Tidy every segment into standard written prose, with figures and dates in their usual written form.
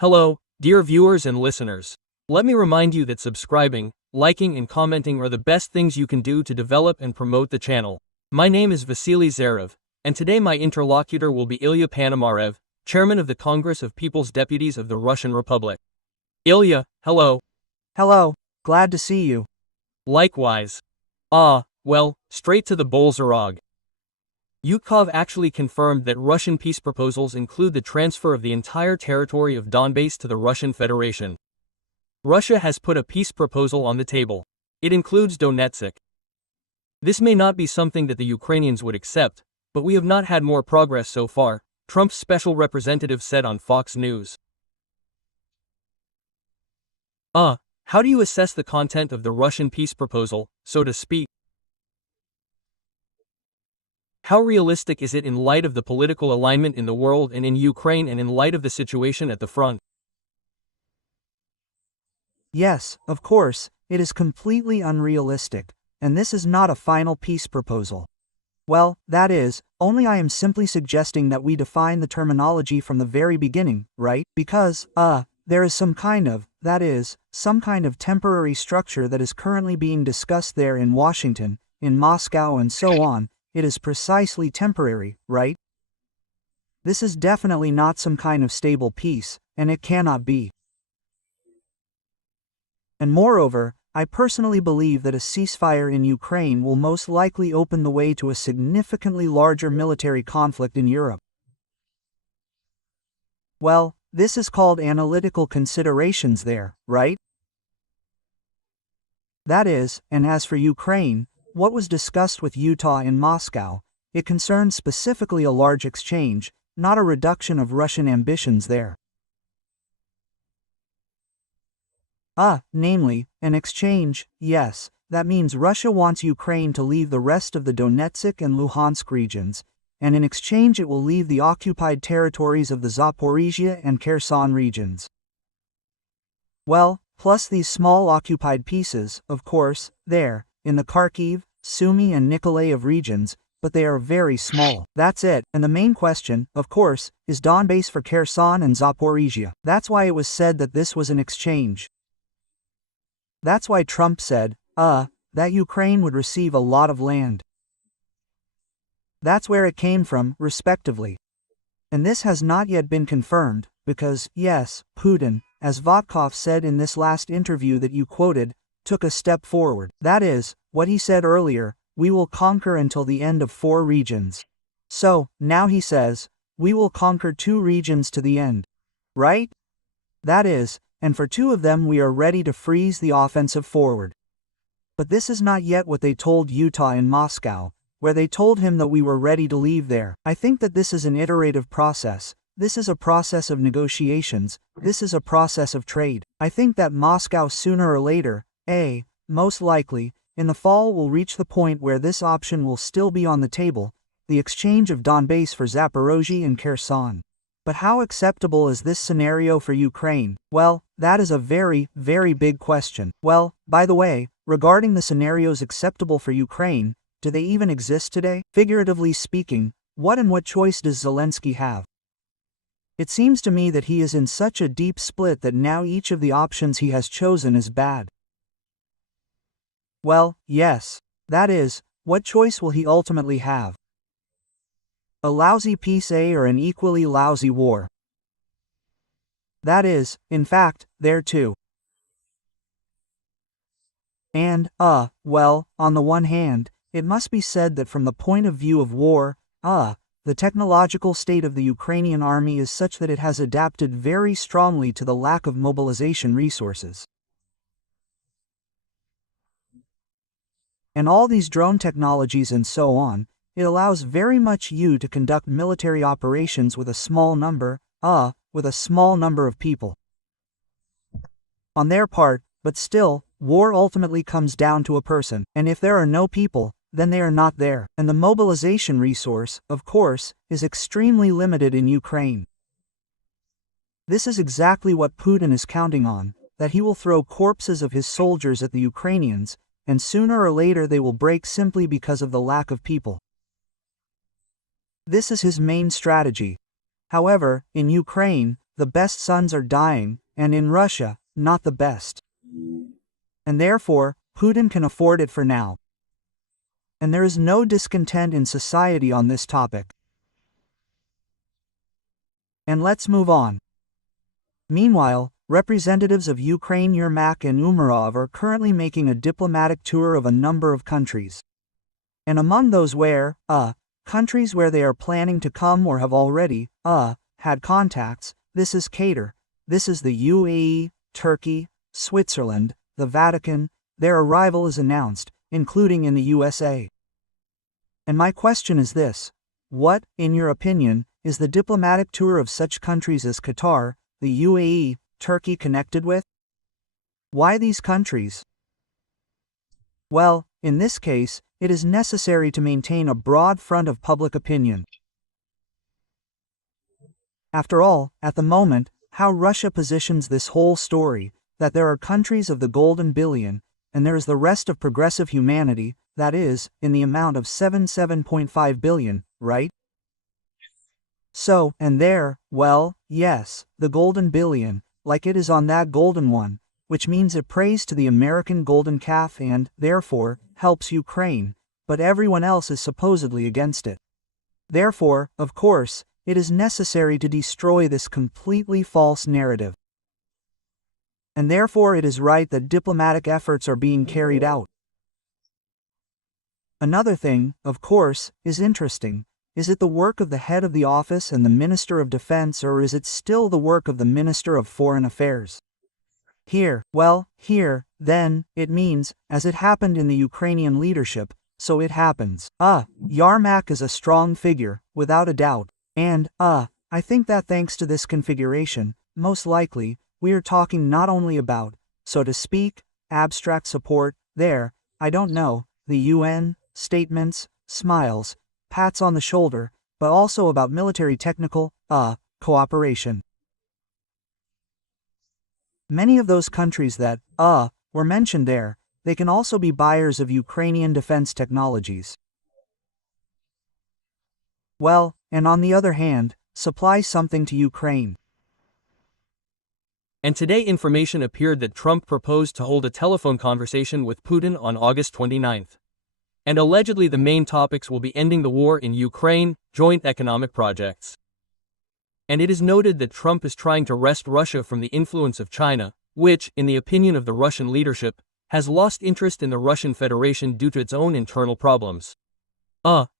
Hello, dear viewers and listeners. Let me remind you that subscribing, liking and commenting are the best things you can do to develop and promote the channel. My name is Vasily Zarev, and today my interlocutor will be Ilya Ponomarev, Chairman of the Congress of People's Deputies of the Russian Republic. Ilya, hello. Hello, glad to see you. Likewise. Well, straight to the Bolzarog. Yukov actually confirmed that Russian peace proposals include the transfer of the entire territory of Donbass to the Russian Federation. Russia has put a peace proposal on the table. It includes Donetsk. This may not be something that the Ukrainians would accept, but we have not had more progress so far, Trump's special representative said on Fox News. How do you assess the content of the Russian peace proposal, so to speak? How realistic is it in light of the political alignment in the world and in Ukraine and in light of the situation at the front? Yes, of course, it is completely unrealistic, and this is not a final peace proposal. Well, that is, only I am simply suggesting that we define the terminology from the very beginning, right? Because, there is some kind of temporary structure that is currently being discussed there in Washington, in Moscow and so on. It is precisely temporary, right? This is definitely not some kind of stable peace, and it cannot be. And moreover, I personally believe that a ceasefire in Ukraine will most likely open the way to a significantly larger military conflict in Europe. Well, this is called analytical considerations there, right? That is, and as for Ukraine, what was discussed with Utah in Moscow, it concerned specifically a large exchange, not a reduction of Russian ambitions there. Namely, an exchange, yes, that means Russia wants Ukraine to leave the rest of the Donetsk and Luhansk regions, and in exchange it will leave the occupied territories of the Zaporizhia and Kherson regions. Well, plus these small occupied pieces, of course, there, in the Kharkiv, Sumy and Nikolaev regions, but they are very small. That's it, and the main question, of course, is Donbass for Kherson and Zaporizhia. That's why it was said that this was an exchange. That's why Trump said, that Ukraine would receive a lot of land. That's where it came from, respectively. And this has not yet been confirmed, because, yes, Putin, as Votkov said in this last interview that you quoted, took a step forward. That is, what he said earlier, we will conquer until the end of 4 regions. So, now he says, we will conquer 2 regions to the end. Right? That is, and for 2 of them we are ready to freeze the offensive forward. But this is not yet what they told Utah in Moscow, where they told him that we were ready to leave there. I think that this is an iterative process. This is a process of negotiations. This is a process of trade. I think that Moscow sooner or later, most likely, in the fall will reach the point where this option will still be on the table, the exchange of Donbass for Zaporozhye and Kherson. But how acceptable is this scenario for Ukraine? Well, that is a very, very big question. Well, by the way, regarding the scenarios acceptable for Ukraine, do they even exist today? Figuratively speaking, what choice does Zelensky have? It seems to me that he is in such a deep split that now each of the options he has chosen is bad. Well, yes. That is, what choice will he ultimately have? A lousy peace or an equally lousy war? That is, in fact, there too. And, well, on the one hand, it must be said that from the point of view of war, the technological state of the Ukrainian army is such that it has adapted very strongly to the lack of mobilization resources. And all these drone technologies and so on, it allows very much you to conduct military operations with a small number of people. On their part, but still, war ultimately comes down to a person, and if there are no people, then they are not there. And the mobilization resource, of course, is extremely limited in Ukraine. This is exactly what Putin is counting on, that he will throw corpses of his soldiers at the Ukrainians, and sooner or later they will break simply because of the lack of people. This is his main strategy. However, in Ukraine, the best sons are dying, and in Russia, not the best. And therefore, Putin can afford it for now. And there is no discontent in society on this topic. And let's move on. Meanwhile, representatives of Ukraine Yermak and Umarov are currently making a diplomatic tour of a number of countries. And among those countries where they are planning to come or have already, had contacts, this is Qatar, this is the UAE, Turkey, Switzerland, the Vatican, their arrival is announced, including in the USA. And my question is this: what, in your opinion, is the diplomatic tour of such countries as Qatar, the UAE, Turkey connected with? Why these countries? Well, in this case, it is necessary to maintain a broad front of public opinion. After all, at the moment, how Russia positions this whole story, that there are countries of the golden billion, and there is the rest of progressive humanity, that is, in the amount of 7.5 billion, right? So, and there, well, yes, the golden billion, like it is on that golden one, which means it prays to the American golden calf and, therefore, helps Ukraine, but everyone else is supposedly against it. Therefore, of course, it is necessary to destroy this completely false narrative. And therefore it is right that diplomatic efforts are being carried out. Another thing, of course, is interesting. Is it the work of the head of the office and the Minister of Defense, or is it still the work of the Minister of Foreign Affairs? Here, then, it means, as it happened in the Ukrainian leadership, so it happens. Yermak is a strong figure, without a doubt. And, I think that thanks to this configuration, most likely, we are talking not only about, so to speak, abstract support, there, I don't know, the UN, statements, smiles, pats on the shoulder, but also about military technical, cooperation. Many of those countries that, were mentioned there, they can also be buyers of Ukrainian defense technologies. Well, and on the other hand, supply something to Ukraine. And today information appeared that Trump proposed to hold a telephone conversation with Putin on August 29th. And allegedly the main topics will be ending the war in Ukraine, joint economic projects. And it is noted that Trump is trying to wrest Russia from the influence of China, which, in the opinion of the Russian leadership, has lost interest in the Russian Federation due to its own internal problems.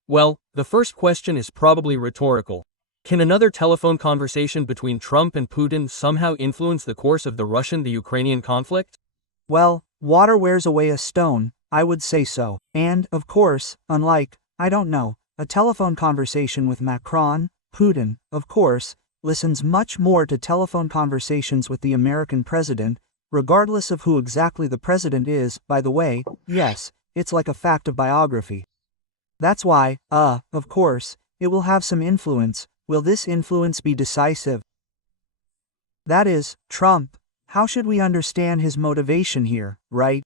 Well, the first question is probably rhetorical. Can another telephone conversation between Trump and Putin somehow influence the course of the Russian-Ukrainian conflict? Well, water wears away a stone, I would say so. And, of course, unlike, I don't know, a telephone conversation with Macron, Putin, of course, listens much more to telephone conversations with the American president, regardless of who exactly the president is. By the way, yes, it's like a fact of biography. That's why, of course, it will have some influence. Will this influence be decisive? That is, Trump, how should we understand his motivation here, right?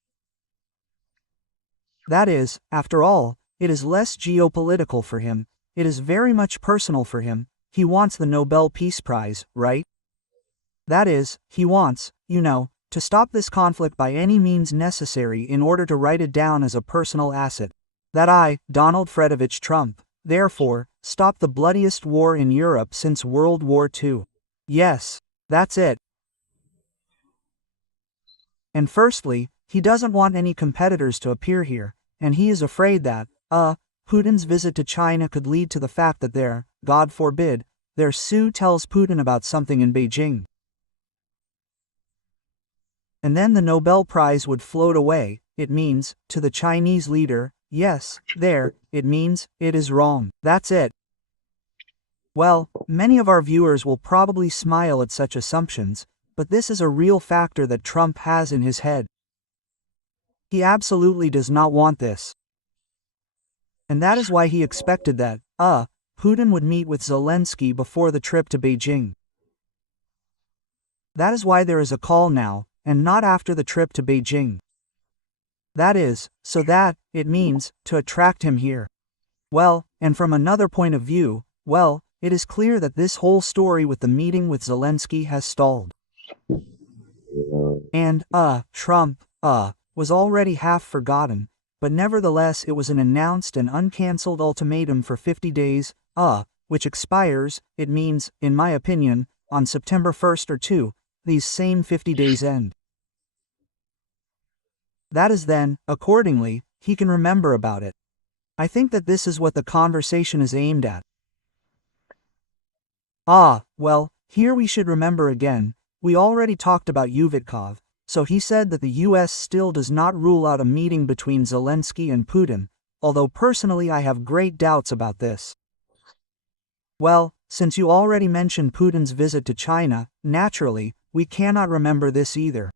That is, after all, it is less geopolitical for him, it is very much personal for him. He wants the Nobel Peace Prize, right? That is, he wants, to stop this conflict by any means necessary in order to write it down as a personal asset. That I, Donald Fredovich Trump, therefore, stop the bloodiest war in Europe since World War II. Yes, that's it. And firstly, he doesn't want any competitors to appear here, and he is afraid that, Putin's visit to China could lead to the fact that their, God forbid, their Sue tells Putin about something in Beijing. And then the Nobel Prize would float away. It means, to the Chinese leader, yes, there, it means, it is wrong. That's it. Well, many of our viewers will probably smile at such assumptions, but this is a real factor that Trump has in his head. He absolutely does not want this. And that is why he expected that, Putin would meet with Zelensky before the trip to Beijing. That is why there is a call now, and not after the trip to Beijing. That is, so that, it means, to attract him here. Well, and from another point of view, well, it is clear that this whole story with the meeting with Zelensky has stalled. And, Trump, was already half forgotten, but nevertheless it was an announced and uncancelled ultimatum for 50 days, which expires, it means, in my opinion, on September 1st or 2, these same 50 days end. That is then, accordingly, he can remember about it. I think that this is what the conversation is aimed at. Well, here we should remember again, we already talked about Yuvitkov, so he said that the US still does not rule out a meeting between Zelensky and Putin, although personally I have great doubts about this. Well, since you already mentioned Putin's visit to China, naturally, we cannot remember this either.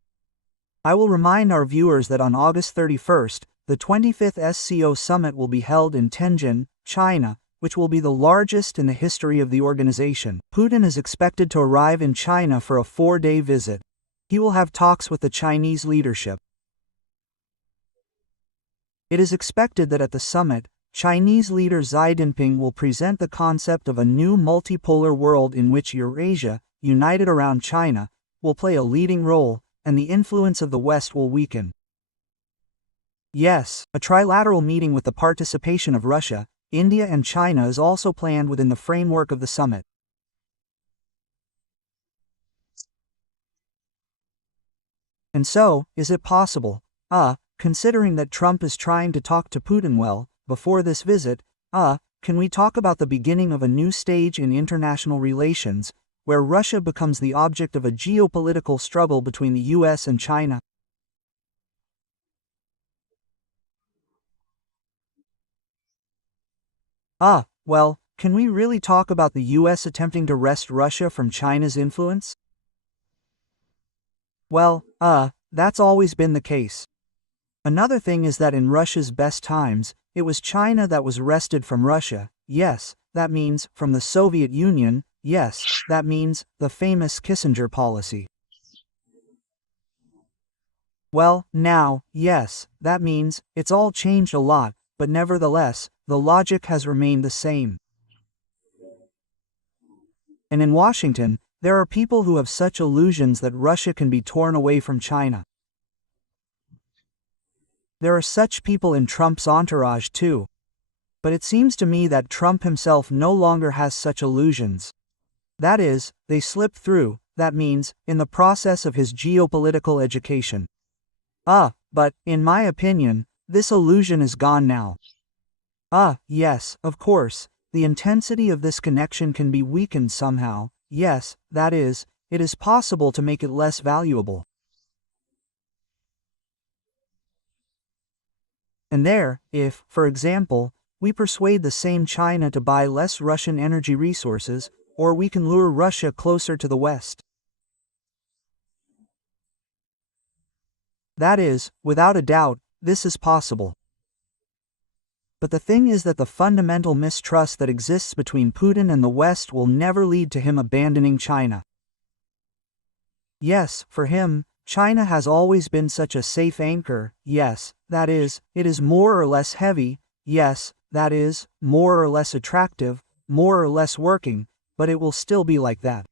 I will remind our viewers that on August 31st, the 25th SCO summit will be held in Tianjin, China, which will be the largest in the history of the organization. Putin is expected to arrive in China for a 4-day visit. He will have talks with the Chinese leadership. It is expected that at the summit, Chinese leader Xi Jinping will present the concept of a new multipolar world in which Eurasia, united around China, will play a leading role, and the influence of the West will weaken. Yes, a trilateral meeting with the participation of Russia, India and China is also planned within the framework of the summit. And so, is it possible, considering that Trump is trying to talk to Putin well, before this visit, can we talk about the beginning of a new stage in international relations, where Russia becomes the object of a geopolitical struggle between the US and China? Well, can we really talk about the US attempting to wrest Russia from China's influence? Well, that's always been the case. Another thing is that in Russia's best times, it was China that was wrested from Russia. Yes, that means from the Soviet Union. Yes, that means the famous Kissinger policy. Well, now, yes, that means it's all changed a lot, but nevertheless, the logic has remained the same. And in Washington, there are people who have such illusions that Russia can be torn away from China. There are such people in Trump's entourage too. But it seems to me that Trump himself no longer has such illusions. That is, they slipped through, that means, in the process of his geopolitical education. But, in my opinion, this illusion is gone now. Yes, of course, the intensity of this connection can be weakened somehow. Yes, that is, it is possible to make it less valuable. And there, if, for example, we persuade the same China to buy less Russian energy resources, or we can lure Russia closer to the West. That is, without a doubt, this is possible. But the thing is that the fundamental mistrust that exists between Putin and the West will never lead to him abandoning China. Yes, for him, China has always been such a safe anchor. Yes, that is, it is more or less heavy. Yes, that is, more or less attractive, more or less working, but it will still be like that.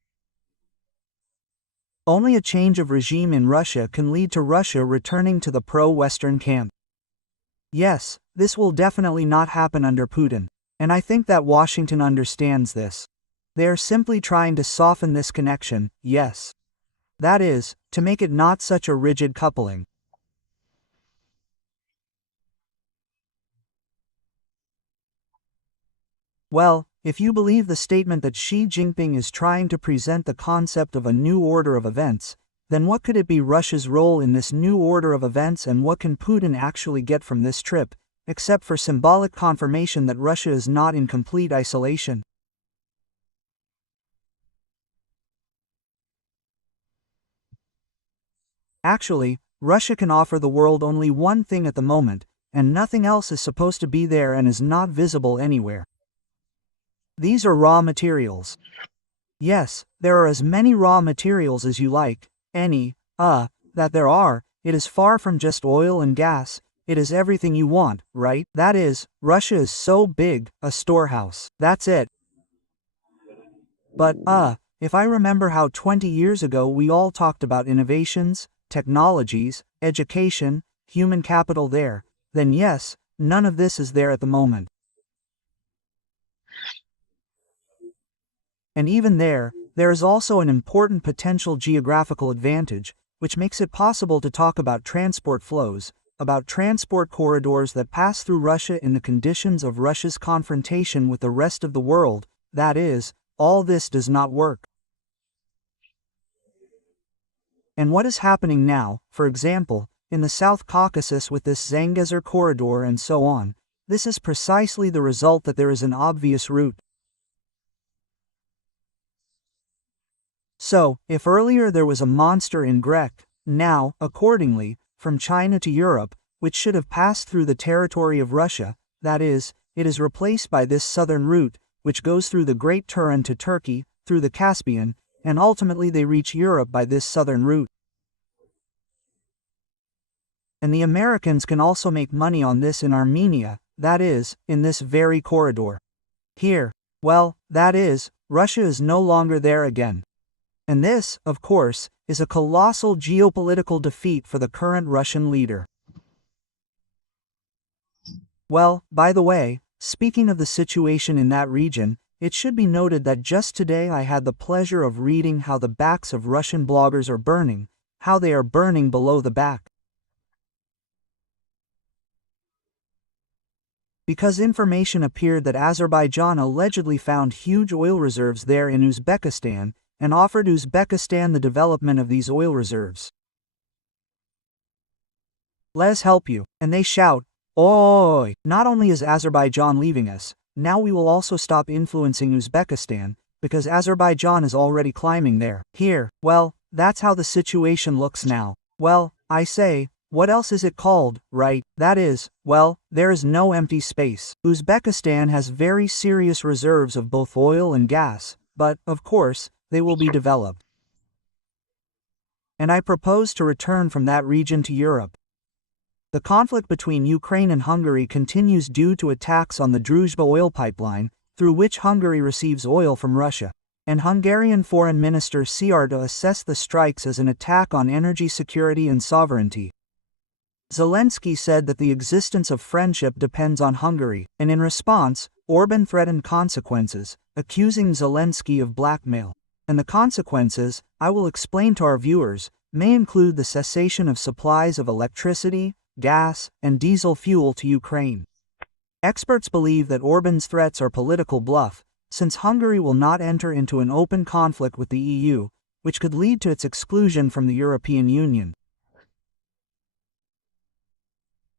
Only a change of regime in Russia can lead to Russia returning to the pro-Western camp. Yes, this will definitely not happen under Putin, and I think that Washington understands this. They are simply trying to soften this connection, yes. That is, to make it not such a rigid coupling. Well, if you believe the statement that Xi Jinping is trying to present the concept of a new order of events, then what could it be Russia's role in this new order of events, and what can Putin actually get from this trip, except for symbolic confirmation that Russia is not in complete isolation? Actually, Russia can offer the world only one thing at the moment, and nothing else is supposed to be there and is not visible anywhere. These are raw materials. Yes, there are as many raw materials as you like, that there are. It is far from just oil and gas, it is everything you want, right? That is, Russia is so big, a storehouse. That's it. But, if I remember how 20 years ago we all talked about innovations, technologies, education, human capital there, then yes, none of this is there at the moment. And even there is also an important potential geographical advantage, which makes it possible to talk about transport flows, about transport corridors that pass through Russia in the conditions of Russia's confrontation with the rest of the world. That is, all this does not work. And what is happening now, for example, in the South Caucasus with this Zangezur corridor and so on, this is precisely the result that there is an obvious route. So, if earlier there was a monster in Grek, now, accordingly, from China to Europe, which should have passed through the territory of Russia, that is, it is replaced by this southern route, which goes through the Great Turan to Turkey, through the Caspian, and ultimately they reach Europe by this southern route. And the Americans can also make money on this in Armenia, that is, in this very corridor. Here, well, that is, Russia is no longer there again. And this, of course, is a colossal geopolitical defeat for the current Russian leader. Well, by the way, speaking of the situation in that region, it should be noted that just today I had the pleasure of reading how the backs of Russian bloggers are burning, how they are burning below the back. Because information appeared that Azerbaijan allegedly found huge oil reserves there in Uzbekistan, and offered Uzbekistan the development of these oil reserves. Let's help you. And they shout, "Oi! Not only is Azerbaijan leaving us, now we will also stop influencing Uzbekistan, because Azerbaijan is already climbing there." Here, well, that's how the situation looks now. Well, I say, what else is it called, right? That is, well, there is no empty space. Uzbekistan has very serious reserves of both oil and gas, but, of course, they will be developed. And I propose to return from that region to Europe. The conflict between Ukraine and Hungary continues due to attacks on the Druzhba oil pipeline, through which Hungary receives oil from Russia. And Hungarian Foreign Minister Szijjártó assessed the strikes as an attack on energy security and sovereignty. Zelensky said that the existence of friendship depends on Hungary, and in response, Orbán threatened consequences, accusing Zelensky of blackmail. And the consequences, I will explain to our viewers, may include the cessation of supplies of electricity, gas, and diesel fuel to Ukraine. Experts believe that Orbán's threats are political bluff, since Hungary will not enter into an open conflict with the EU, which could lead to its exclusion from the European Union.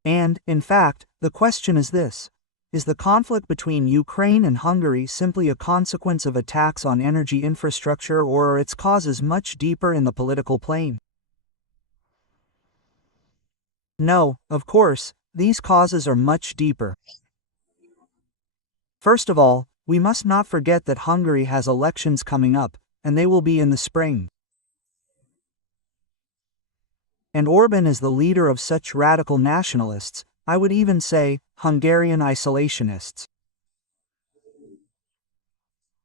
And, in fact, the question is this: is the conflict between Ukraine and Hungary simply a consequence of attacks on energy infrastructure, or are its causes much deeper in the political plane? No, of course, these causes are much deeper. First of all, we must not forget that Hungary has elections coming up, and they will be in the spring. And Orbán is the leader of such radical nationalists, I would even say, Hungarian isolationists.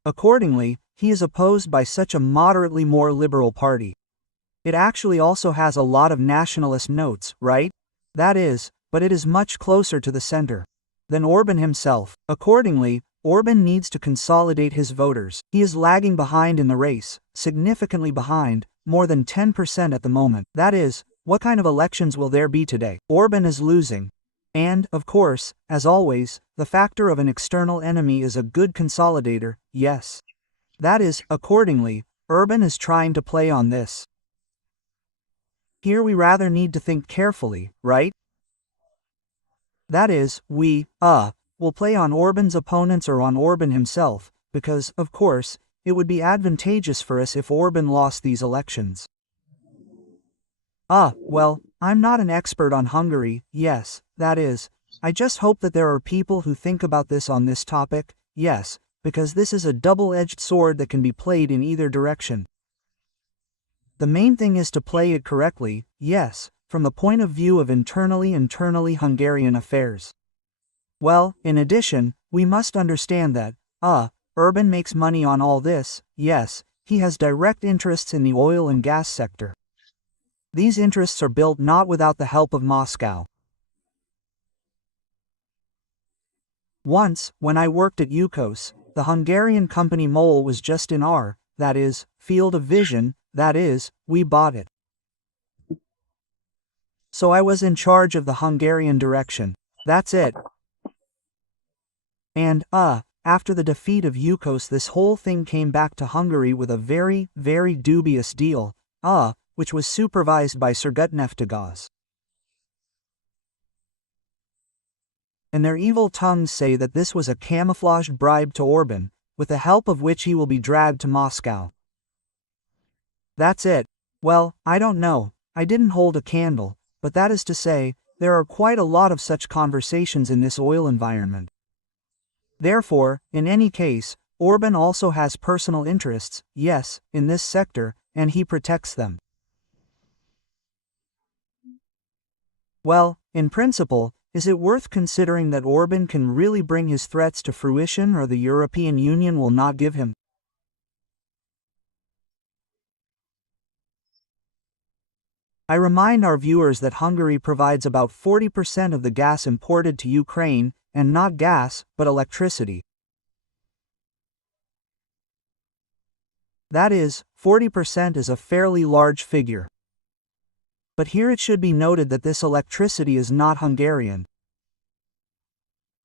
Accordingly, he is opposed by such a moderately more liberal party. It actually also has a lot of nationalist notes, right? That is, but it is much closer to the center than Orbán himself. Accordingly, Orbán needs to consolidate his voters. He is lagging behind in the race, significantly behind, more than 10% at the moment. That is, what kind of elections will there be today? Orbán is losing. And, of course, as always, the factor of an external enemy is a good consolidator, yes. That is, accordingly, Orbán is trying to play on this. Here we rather need to think carefully, right? That is, we, will play on Orbán's opponents or on Orbán himself, because, of course, it would be advantageous for us if Orbán lost these elections. Well, I'm not an expert on Hungary, yes, that is, I just hope that there are people who think about this on this topic, yes, because this is a double-edged sword that can be played in either direction. The main thing is to play it correctly, yes, from the point of view of internally Hungarian affairs. Well, in addition, we must understand that, Orban makes money on all this, yes, he has direct interests in the oil and gas sector. These interests are built not without the help of Moscow. Once, when I worked at Yukos, the Hungarian company MOL was just in our, that is, field of vision, that is, we bought it. So I was in charge of the Hungarian direction. That's it. And, after the defeat of Yukos, this whole thing came back to Hungary with a very, very dubious deal, which was supervised by Surgutneftgaz. And their evil tongues say that this was a camouflaged bribe to Orban, with the help of which he will be dragged to Moscow. That's it. Well, I don't know, I didn't hold a candle, but that is to say, there are quite a lot of such conversations in this oil environment. Therefore, in any case, Orban also has personal interests, yes, in this sector, and he protects them. Well, in principle, is it worth considering that Orban can really bring his threats to fruition, or the European Union will not give him? I remind our viewers that Hungary provides about 40% of the gas imported to Ukraine, and not gas, but electricity. That is, 40% is a fairly large figure. But here it should be noted that this electricity is not Hungarian.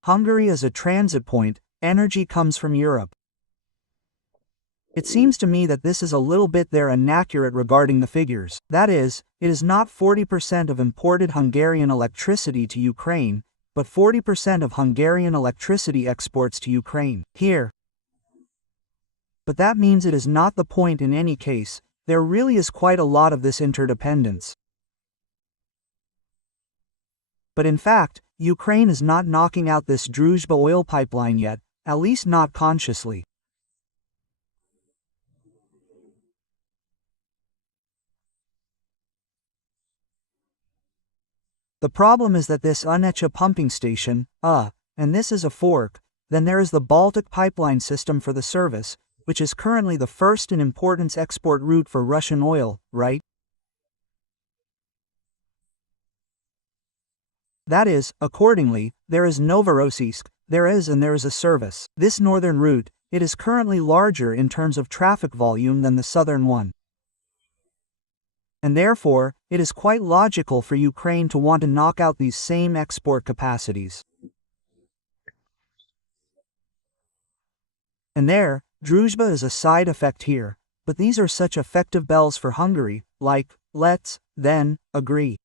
Hungary is a transit point, energy comes from Europe. It seems to me that this is a little bit inaccurate regarding the figures. That is, it is not 40% of imported Hungarian electricity to Ukraine, but 40% of Hungarian electricity exports to Ukraine. Here. But that means it is not the point in any case, there really is quite a lot of this interdependence. But in fact, Ukraine is not knocking out this Druzhba oil pipeline yet, at least not consciously. The problem is that this Unecha pumping station, and this is a fork, then there is the Baltic pipeline system for the service, which is currently the first in importance export route for Russian oil, right? That is, accordingly, there is Novorossiysk, there is a service. This northern route, it is currently larger in terms of traffic volume than the southern one. And therefore, it is quite logical for Ukraine to want to knock out these same export capacities. And there, Druzhba is a side effect here, but these are such effective bells for Hungary, like, let's, then, agree.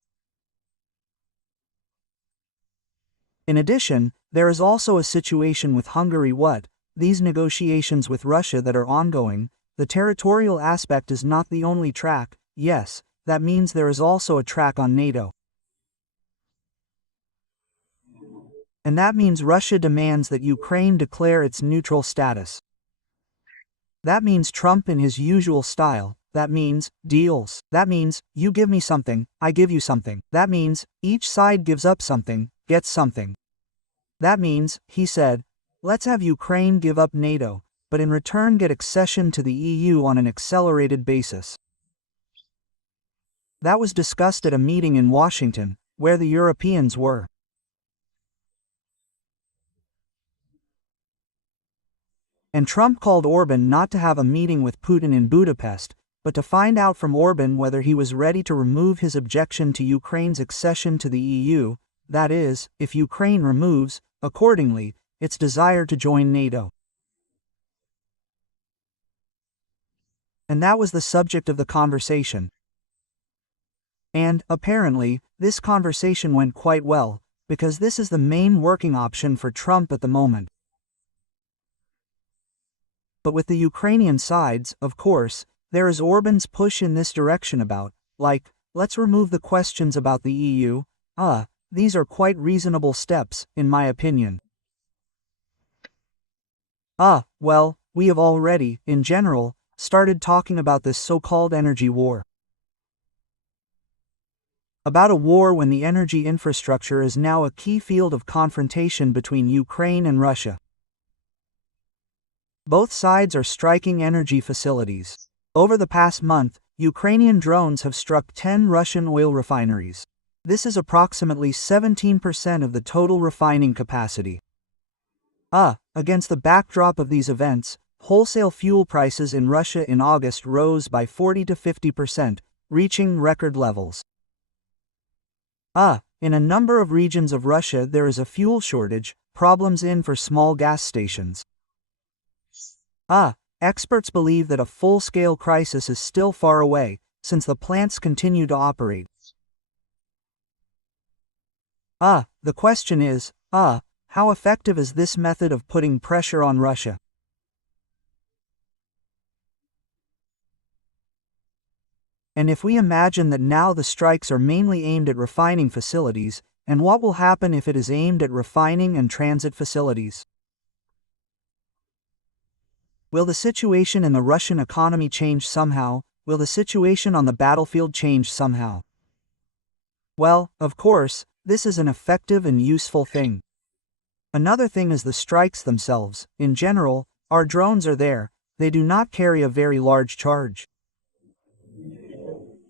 In addition, there is also a situation with Hungary these negotiations with Russia that are ongoing, the territorial aspect is not the only track, yes, that means there is also a track on NATO. And that means Russia demands that Ukraine declare its neutral status. That means Trump in his usual style, that means, deals. That means, you give me something, I give you something. That means, each side gives up something, gets something. That means, he said, let's have Ukraine give up NATO, but in return get accession to the EU on an accelerated basis. That was discussed at a meeting in Washington, where the Europeans were. And Trump called Orban not to have a meeting with Putin in Budapest, but to find out from Orban whether he was ready to remove his objection to Ukraine's accession to the EU, that is, if Ukraine removes, accordingly, its desire to join NATO. And that was the subject of the conversation. And, apparently, this conversation went quite well, because this is the main working option for Trump at the moment. But with the Ukrainian sides, of course, there is Orban's push in this direction about, like, let's remove the questions about the EU, these are quite reasonable steps, in my opinion. Well, we have already, in general, started talking about this so-called energy war. About a war when the energy infrastructure is now a key field of confrontation between Ukraine and Russia. Both sides are striking energy facilities. Over the past month, Ukrainian drones have struck 10 Russian oil refineries. This is approximately 17% of the total refining capacity. Against the backdrop of these events, wholesale fuel prices in Russia in August rose by 40 to 50%, reaching record levels. In a number of regions of Russia there is a fuel shortage, problems for small gas stations. Experts believe that a full-scale crisis is still far away, since the plants continue to operate. The question is, how effective is this method of putting pressure on Russia? And if we imagine that now the strikes are mainly aimed at refining facilities, and what will happen if it is aimed at refining and transit facilities? Will the situation in the Russian economy change somehow? Will the situation on the battlefield change somehow? Well, of course, this is an effective and useful thing. Another thing is the strikes themselves. In general, our drones are there, they do not carry a very large charge.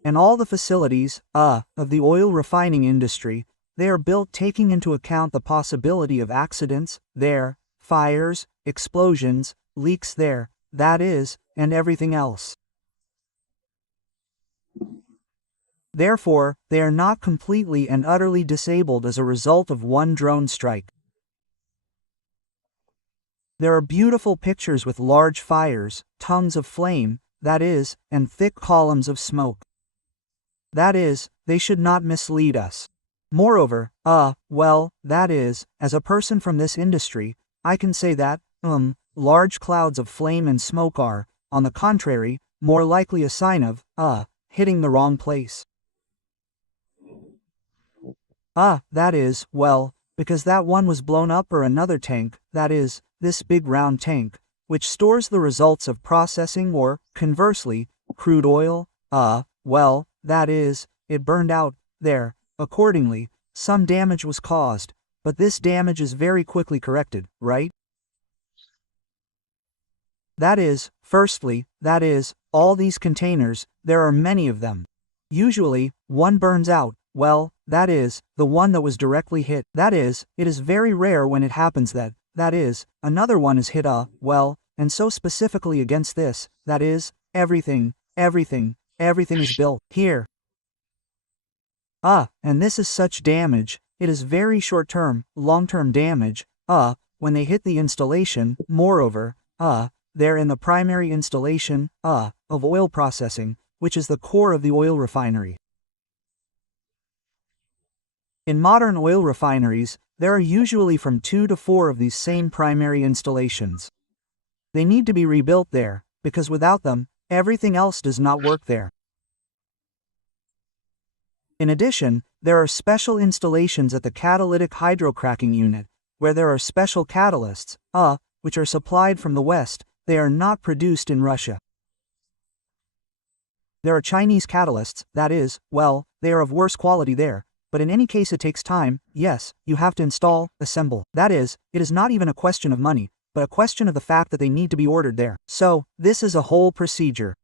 And all the facilities, of the oil refining industry, they are built taking into account the possibility of accidents, there, fires, explosions, leaks there, that is, and everything else. Therefore, they are not completely and utterly disabled as a result of one drone strike. There are beautiful pictures with large fires, tongues of flame, that is, and thick columns of smoke. That is, they should not mislead us. Moreover, well, that is, as a person from this industry, I can say that, large clouds of flame and smoke are, on the contrary, more likely a sign of, hitting the wrong place. That is, well, because that one was blown up, or another tank, that is, this big round tank, which stores the results of processing, or, conversely, crude oil, well, that is, it burned out, there. Accordingly, some damage was caused, but this damage is very quickly corrected, right? That is, firstly, that is, all these containers, there are many of them. Usually, one burns out, well, that is, the one that was directly hit. That is, it is very rare when it happens that is, another one is hit, well, and so specifically against this, that is, everything is built here. And this is such damage, it is very short-term, long-term damage, when they hit the installation, moreover, they're in the primary installation, of oil processing, which is the core of the oil refinery. In modern oil refineries, there are usually from 2 to 4 of these same primary installations. They need to be rebuilt there, because without them, everything else does not work there. In addition, there are special installations at the catalytic hydrocracking unit, where there are special catalysts, which are supplied from the West. They are not produced in Russia. There are Chinese catalysts, that is, well, they are of worse quality there, but in any case it takes time. Yes, you have to install, assemble. That is, it is not even a question of money, but a question of the fact that they need to be ordered there. So, this is a whole procedure.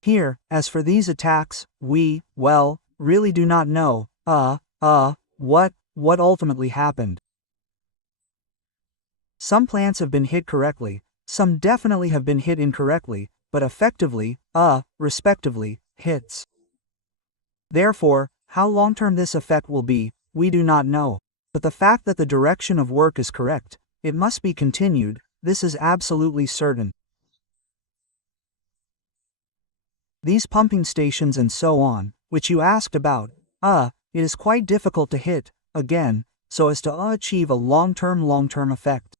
Here, as for these attacks, we, well, really do not know, what ultimately happened. Some plants have been hit correctly, some definitely have been hit incorrectly, but effectively, respectively, hits. Therefore, how long-term this effect will be, we do not know. But the fact that the direction of work is correct, it must be continued, this is absolutely certain. These pumping stations and so on, which you asked about, it is quite difficult to hit, again, so as to achieve a long-term effect.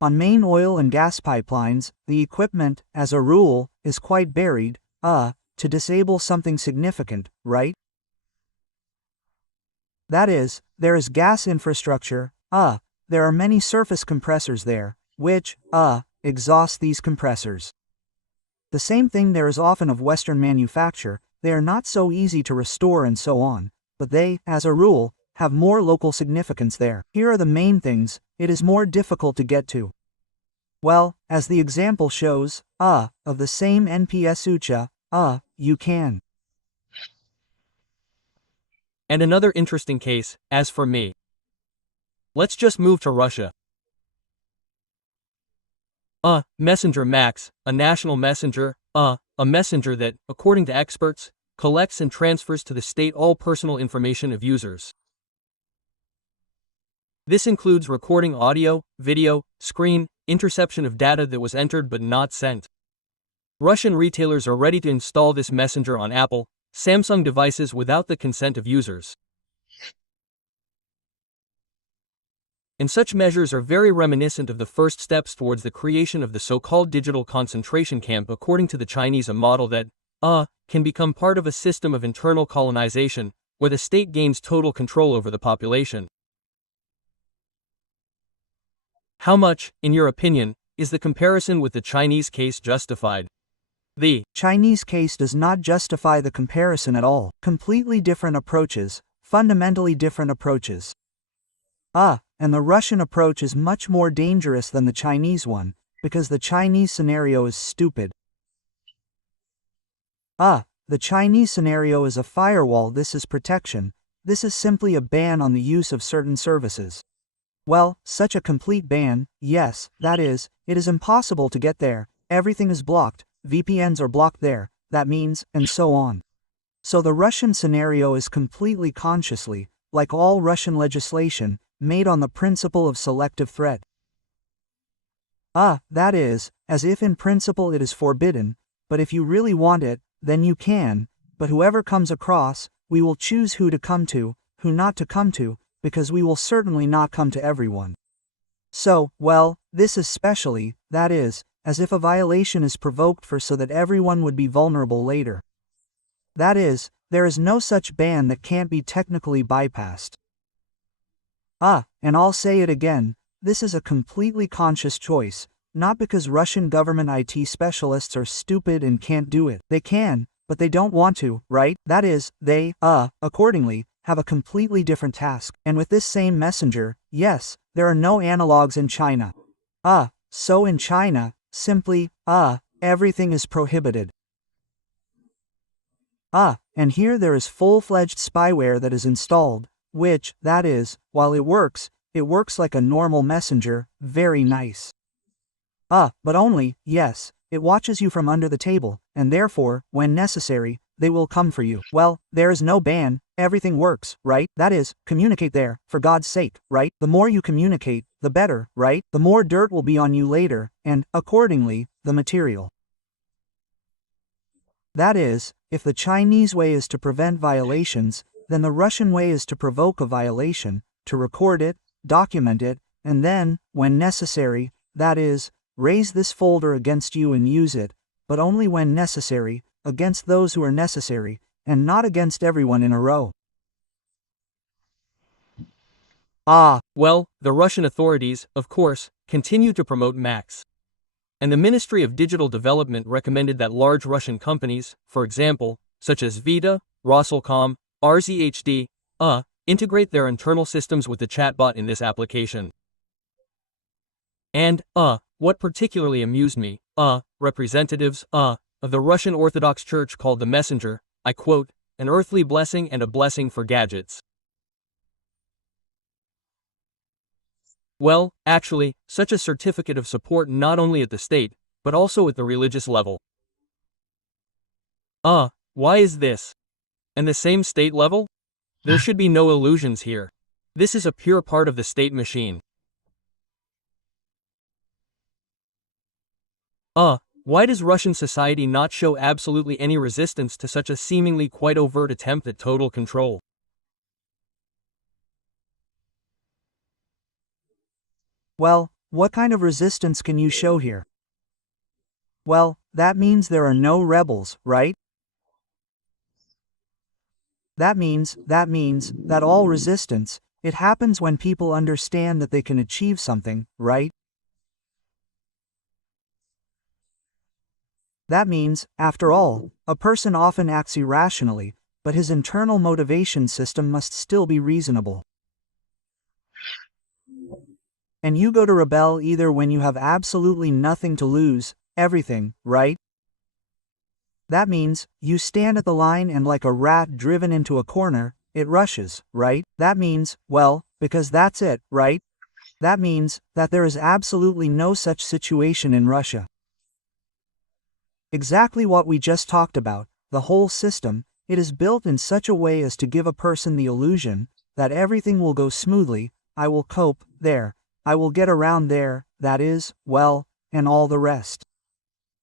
On main oil and gas pipelines, the equipment, as a rule, is quite buried, to disable something significant, right? That is, there is gas infrastructure, there are many surface compressors there, which, exhaust these compressors. The same thing there is often of Western manufacture, they are not so easy to restore and so on, but they, as a rule, have more local significance there. Here are the main things it is more difficult to get to. Well, as the example shows, of the same NPS ucha, you can. And another interesting case, as for me. Let's just move to Russia. Messenger Max, a national messenger, a messenger that, according to experts, collects and transfers to the state all personal information of users. This includes recording audio, video, screen, interception of data that was entered but not sent. Russian retailers are ready to install this messenger on Apple, Samsung devices without the consent of users. And such measures are very reminiscent of the first steps towards the creation of the so-called digital concentration camp, according to the Chinese, a model that, can become part of a system of internal colonization, where the state gains total control over the population. How much, in your opinion, is the comparison with the Chinese case justified? The Chinese case does not justify the comparison at all. Completely different approaches, fundamentally different approaches. And the Russian approach is much more dangerous than the Chinese one, because the Chinese scenario is stupid. The Chinese scenario is a firewall. This is protection. This is simply a ban on the use of certain services. Well, such a complete ban, yes, that is, it is impossible to get there, everything is blocked, VPNs are blocked there, that means, and so on. So the Russian scenario is completely consciously, like all Russian legislation, made on the principle of selective threat. That is, as if in principle it is forbidden, but if you really want it, then you can, but whoever comes across, we will choose who to come to, who not to come to, because we will certainly not come to everyone. So, well, this is specially, that is, as if a violation is provoked for so that everyone would be vulnerable later. That is, there is no such ban that can't be technically bypassed. And I'll say it again, this is a completely conscious choice, not because Russian government IT specialists are stupid and can't do it. They can, but they don't want to, right? That is, they, accordingly, have a completely different task. And with this same messenger, yes, there are no analogs in China. So in China, simply, everything is prohibited. And here there is full-fledged spyware that is installed, which, that is, while it works like a normal messenger, very nice. But only, yes, it watches you from under the table, and therefore, when necessary, they will come for you. Well, there is no ban, everything works, right? That is, communicate there, for God's sake, right? The more you communicate, the better, right? The more dirt will be on you later, and, accordingly, the material. That is, if the Chinese way is to prevent violations, then the Russian way is to provoke a violation, to record it, document it, and then, when necessary, that is, raise this folder against you and use it, but only when necessary, against those who are necessary, and not against everyone in a row. Well, the Russian authorities, of course, continue to promote Max. And the Ministry of Digital Development recommended that large Russian companies, for example, such as Vita, Roselcom, RZHD, integrate their internal systems with the chatbot in this application. And, what particularly amused me, representatives, of the Russian Orthodox Church called the messenger, I quote, an earthly blessing and a blessing for gadgets. Well, actually, such a certificate of support not only at the state, but also at the religious level. Why is this? And the same state level? There should be no illusions here. This is a pure part of the state machine. Why does Russian society not show absolutely any resistance to such a seemingly quite overt attempt at total control? Well, what kind of resistance can you show here? Well, that means there are no rebels, right? That means that all resistance, it happens when people understand that they can achieve something, right? That means, after all, a person often acts irrationally, but his internal motivation system must still be reasonable. And you go to rebel either when you have absolutely nothing to lose, everything, right? That means, you stand at the line and like a rat driven into a corner, it rushes, right? That means, well, because that's it, right? That means that there is absolutely no such situation in Russia. Exactly what we just talked about, the whole system, it is built in such a way as to give a person the illusion that everything will go smoothly, I will cope, there, I will get around there, that is, well, and all the rest.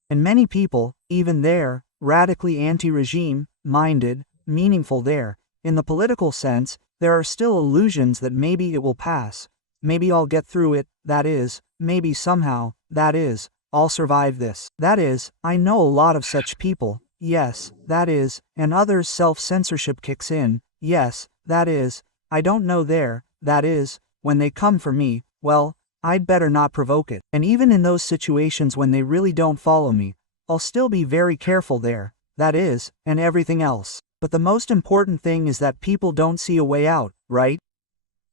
And many people, even there, radically anti-regime, minded, meaningful there, in the political sense, there are still illusions that maybe it will pass, maybe I'll get through it, that is, maybe somehow, that is, I'll survive this. That is, I know a lot of such people, yes, that is, and others self-censorship kicks in, yes, that is, I don't know there, that is, when they come for me, well, I'd better not provoke it. And even in those situations when they really don't follow me, I'll still be very careful there, that is, and everything else. But the most important thing is that people don't see a way out, right?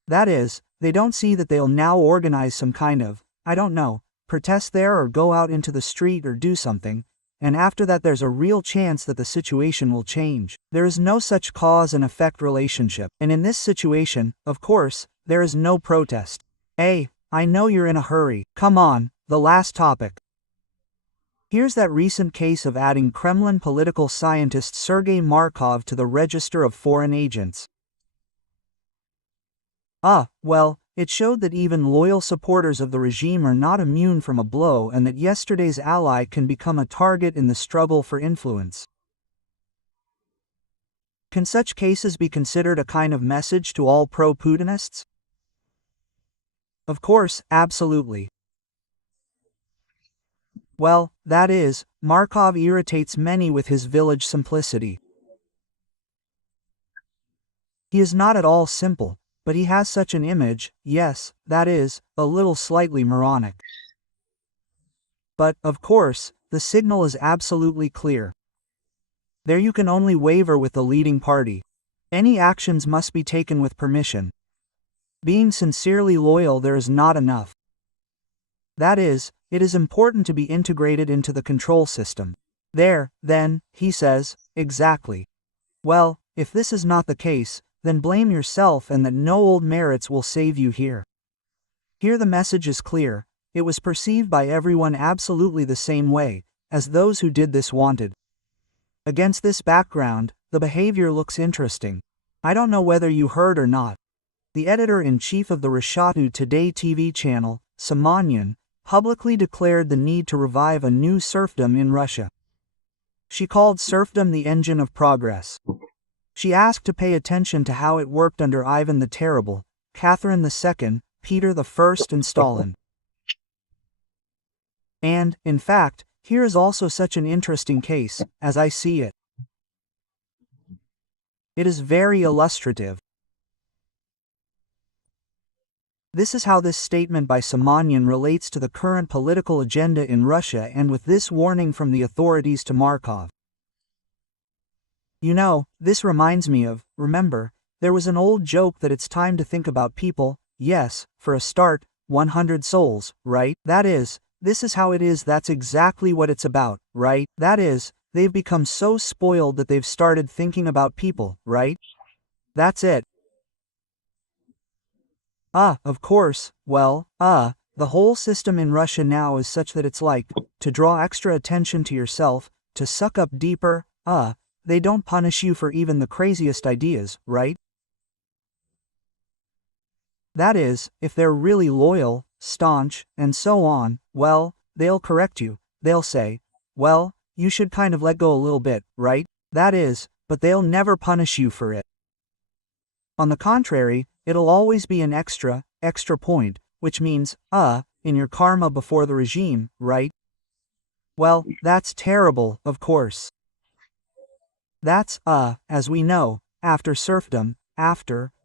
That is, they don't see that they'll now organize some kind of, I don't know, protest there or go out into the street or do something, and after that there's a real chance that the situation will change. There is no such cause and effect relationship, and in this situation, of course, there is no protest. Hey, I know you're in a hurry, come on, the last topic. Here's that recent case of adding Kremlin political scientist Sergei Markov to the register of foreign agents. Well, it showed that even loyal supporters of the regime are not immune from a blow and that yesterday's ally can become a target in the struggle for influence. Can such cases be considered a kind of message to all pro-Putinists? Of course, absolutely. Well, that is, Markov irritates many with his village simplicity. He is not at all simple, but he has such an image, yes, that is, a little slightly moronic. But, of course, the signal is absolutely clear. There you can only waver with the leading party. Any actions must be taken with permission. Being sincerely loyal there is not enough. That is, it is important to be integrated into the control system. There, then, he says, exactly. Well, if this is not the case, then blame yourself and that no old merits will save you here. Here the message is clear, it was perceived by everyone absolutely the same way, as those who did this wanted. Against this background, the behavior looks interesting. I don't know whether you heard or not. The editor-in-chief of the Russiatu Today TV channel, Simonyan, publicly declared the need to revive a new serfdom in Russia. She called serfdom the engine of progress. She asked to pay attention to how it worked under Ivan the Terrible, Catherine II, Peter I and Stalin. And, in fact, here is also such an interesting case, as I see it. It is very illustrative. This is how this statement by Simonyan relates to the current political agenda in Russia and with this warning from the authorities to Markov. You know, this reminds me of, remember, there was an old joke that it's time to think about people, yes, for a start, 100 souls, right? That is, this is how it is, that's exactly what it's about, right? That is, they've become so spoiled that they've started thinking about people, right? That's it. Of course, well, the whole system in Russia now is such that it's like, to draw extra attention to yourself, to suck up deeper, they don't punish you for even the craziest ideas, right? That is, if they're really loyal, staunch, and so on, well, they'll correct you, they'll say, well, you should kind of let go a little bit, right? That is, but they'll never punish you for it. On the contrary, it'll always be an extra point, which means, in your karma before the regime, right? Well, that's terrible, of course. That's, as we know, after serfdom,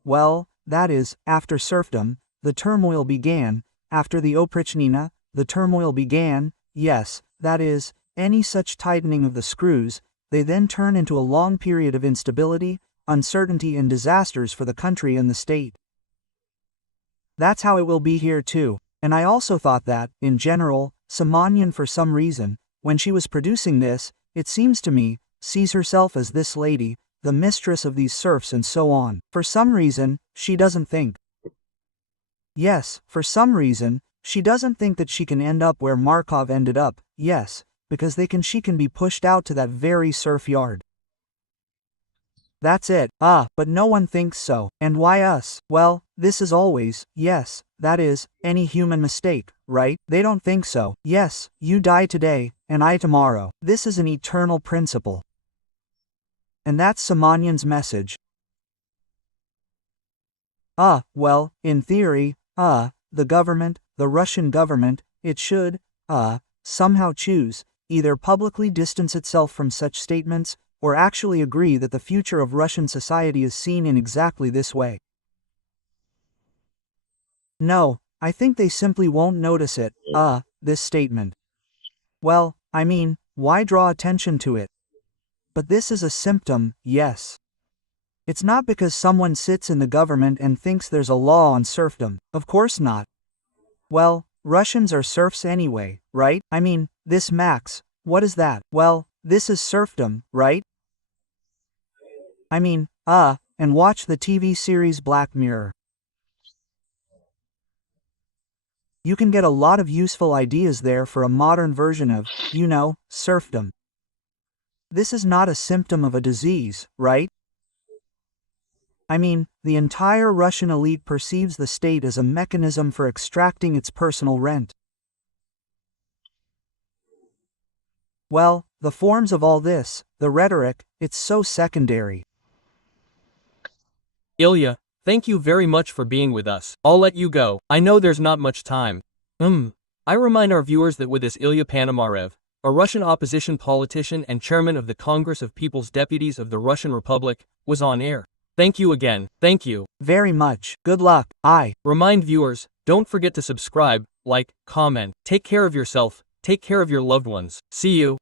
well, that is, after serfdom, the turmoil began, after the oprichnina, the turmoil began, yes, that is, any such tightening of the screws, they then turn into a long period of instability, uncertainty and disasters for the country and the state. That's how it will be here too, and I also thought that, in general, Samanyan for some reason, when she was producing this, it seems to me, sees herself as this lady, the mistress of these serfs and so on. For some reason, she doesn't think. Yes, for some reason, she doesn't think that she can end up where Markov ended up, yes, because she can be pushed out to that very serf yard. That's it. But no one thinks so. And why us? Well, this is always, yes, that is, any human mistake, right? They don't think so. Yes, you die today, and I tomorrow. This is an eternal principle. And that's Samanyan's message. Well, in theory, the government, the Russian government, it should, somehow choose, either publicly distance itself from such statements, or actually agree that the future of Russian society is seen in exactly this way. No, I think they simply won't notice it, this statement. Well, I mean, why draw attention to it? But this is a symptom, yes. It's not because someone sits in the government and thinks there's a law on serfdom, of course not. Well, Russians are serfs anyway, right? I mean, this Max, what is that? Well, this is serfdom, right? I mean, and watch the TV series Black Mirror. You can get a lot of useful ideas there for a modern version of, serfdom. This is not a symptom of a disease, right? I mean, the entire Russian elite perceives the state as a mechanism for extracting its personal rent. Well, the forms of all this, the rhetoric, it's so secondary. Ilya, thank you very much for being with us. I'll let you go. I know there's not much time. I remind our viewers that with this Ilya Ponomarev, a Russian opposition politician and chairman of the Congress of People's Deputies of the Russian Republic, was on air. Thank you again. Thank you. Very much. Good luck. Remind viewers, don't forget to subscribe, like, comment. Take care of yourself, take care of your loved ones. See you.